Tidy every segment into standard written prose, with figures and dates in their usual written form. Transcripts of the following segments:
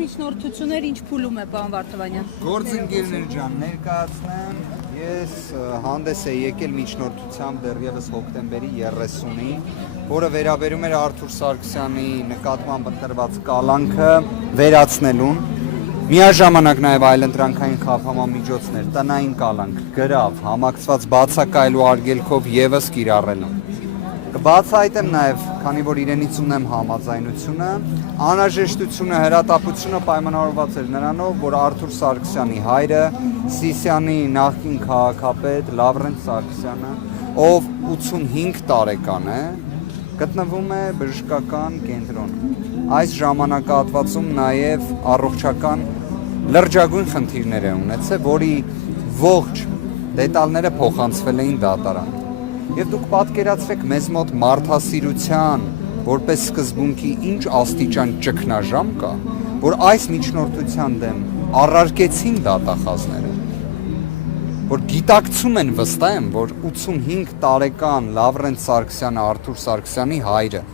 միջնորդություններ ինչ փուլում է պարոն Վարդանյան։ Գործընկերներ ջան, ներկայացնեմ, ես հանդես է եկել միջնորդությամբ դեռևս հոկտեմբերի 30-ին, որը վերաբերում էր Արթուր Սարգսյանի նկատմամբ ընտրված կալանքը վերացնելուն, միաժամանակ նաև այլընտրանքային խափանման տնային կալանք, գրավ, համակցված բացակայելու արգելքով ևս կիրառելուն։ Կբացահայտեմ նաև, քանի որ իրենից ունեմ համաձայնությունը, անհրաժեշտությունը, հրատապությունը պայմանավորված էր նրանով, որ Արթուր Սարգսյանի հայրը, Սիսիանի նախկին քաղաքապետ Լավրենտ Սարգսյանը, ով 85 տարեկան է, գտնվում է բժշկական կենտրոնում։ Այս ժամանակահատվածում նաև առողջական լրջագույն խնդիրներ է ունեցել, որի ողջ դետալները փոխանցվել էին դատարան։ Եվ դուք պատկերացրեք մեզ մոտ մարդասիրության որպես սկզբունքի ինչ աստիճան ճգնաժամ կա, որ այս միջնորդության դեմ առարկեցին դատախազները, որ գիտակցում են վստահ եմ, որ 85 տարեկան Լավրենտ Սարգսյանը Արթուր Սարգսյանի հայրը,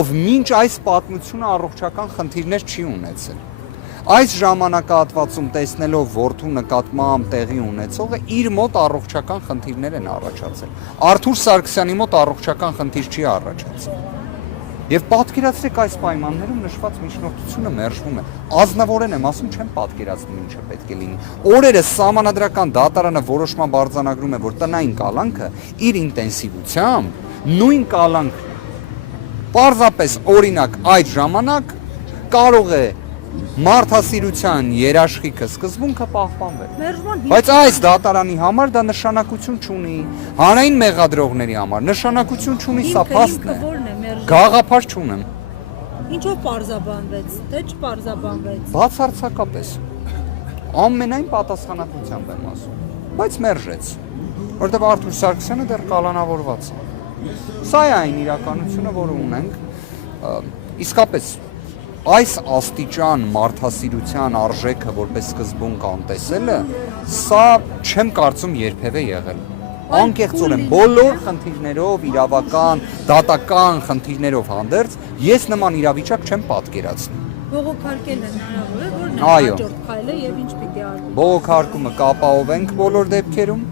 ով մինչ այս պատմությունը առողջական խնդիրներ չի ունեցել։ Այս ժամանակահատվածում տեսնելով որդու նկատմամբ տեղի ունեցողը իր մոտ առողջական խնդիրներ են առաջացել։ Արթուր Սարգսյանի մոտ առողջական խնդիր չի առաջացել։ Եվ պատկերացրեք այս պայմաններում նշված միջնորդությունը մերժվում է։ Ազնվորեն եմ ասում, չեմ պատկերացնում ինչը պետք է լինի։ Օրերս Սահմանադրական դատարանը որոշման արձանագրում է, որ տնային կալանքը իր ինտենսիվությամբ նույն կալանքն է։ Պարզապես օրինակ այդ ժամանակ կարող է մարդասիրության երաշխիքը սկզբունքը պահպանվել։ Բայց այս դատարանի համար դա նշանակություն չունի, հանրային մեղադրողների համար նշանակություն չունի, սա փաստն է։ Գաղափար չունեմ։ Ինչով պարզաբանվեց, թե չպարզաբանվեց։ Բացարձակապես։ Ամենայն պատասխանատվությամբ եմ ասում, բայց մերժեց, որտեղ Արթուր Սարգսյանը դեռ կալանավորված է։ Սա է այն իրականությունը, որը ունենք, իսկապես այս աստիճան մարդասիրության արժեքը որպես սկզբունք անտեսելը, սա չեմ կարծում երբևէ եղել։ Անկեղծորեն բոլոր խնդիրներով, իրավական, դատական խնդիրներով հանդերձ, ես նման իրավիճակ չեմ պատկերացնում։ Բողոքարկելն հնարավոր է, որն է հաջորդ քայլը եւ ինչ պիտի արվի։ Բողոքարկումը կապահովենք բոլոր դեպքերում։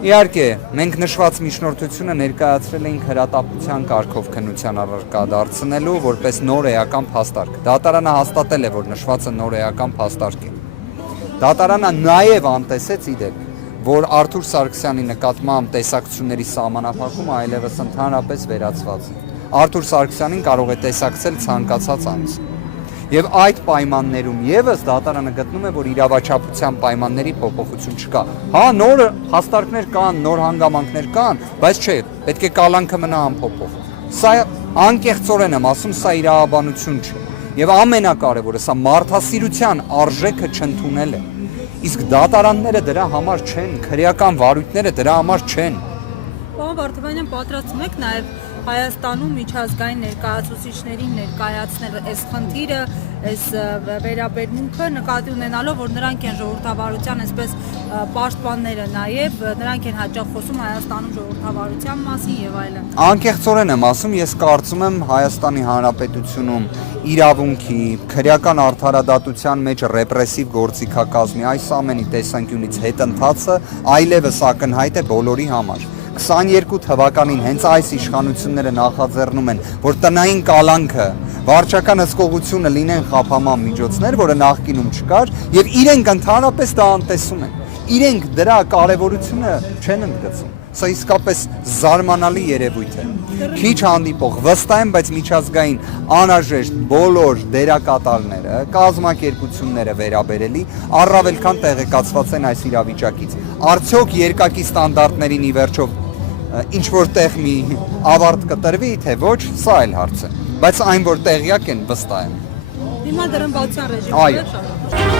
Իհարկե, մենք նշված միջնորդությունը ներկայացրել էինք հրատապության կարգով քննության առարկա դարձնելու որպես նոր էական փաստարկ։ Դատարանը հաստատել է, որ նշվածը նոր էական փաստարկ է։ Դատարանը նաև անտեսեց իդեպ, որ Արթուր Սարգսյանի նկատմամբ տեսակցությունների սահմանափակումը այլևս ընդհանրապես վերացված է։ Արթուր Սարգսյանին կարող է տեսակցել ցանկացած անձ։ Եվ այդ պայմաններում ևս դատարանը գտնում է, որ իրավաչափության պայմանների փոփոխություն չկա։ Հա, նոր հաստարկներ կան, նոր հանգամանքներ կան, բայց չէ, պետք է կալանքը մնա անփոփոխ։ Սա անկեղծորեն եմ ասում, սա իրավաբանություն չէ։ Եվ ամենակարևորը, սա մարդասիրության արժեքը չընդունել է։ Իսկ դատարանները դրա համար չեն, քրեական վարույթները դրա համար չեն։ Պարոն Վարդանյան, պատրաստում եք նաև Հայաստանում միջազգային ներկայացուցիչներին ներկայացնել այս խնդիրը, այս վերաբերմունքը նկատի ունենալով, որ նրանք են ժողովրդավարության այսպես պաշտպանները նաև, նրանք են հաճախ խոսում Հայաստանում ժողովրդավարության մասին եւ այլն։ Անկեղծորեն եմ ասում, ես կարծում եմ Հայաստանի Հանրապետությունում իրավունքի, քրեական արդարադատության մեջ ռեպրեսիվ գործիքակազմի այս ամենի տեսանկյունից հետընթացը այլևս ակնհայտ է բոլորի համար։ 22 թվականին հենց այս իշխանությունները նախաձեռնում են, որ տնային կալանքը, վարչական հսկողությունը լինեն խափանման միջոցներ, որը նախկինում չկար, եւ իրենք ընդհանրապես դա անտեսում են։ Իրենք դրա կարևորությունը չեն ընդգծում։ Սա իսկապես զարմանալի երևույթ է։ Քիչ հանդիպող, վստահ եմ, բայց միջազգային անհրաժեշտ բոլոր դերակատարները, կազմակերպությունները վերաբերելի առավել քան տեղեկացված են այս իրավիճակից։ Արդյոք երկակի ստանդարտներին ի վերջո ինչ որտեղ մի ավարտ կտրվի, թե ոչ, սա այլ հարց է։ Բայց այն, որ տեղյակ են, վստահ եմ։ Հիմա դրամբացության ռեժիմը Այո։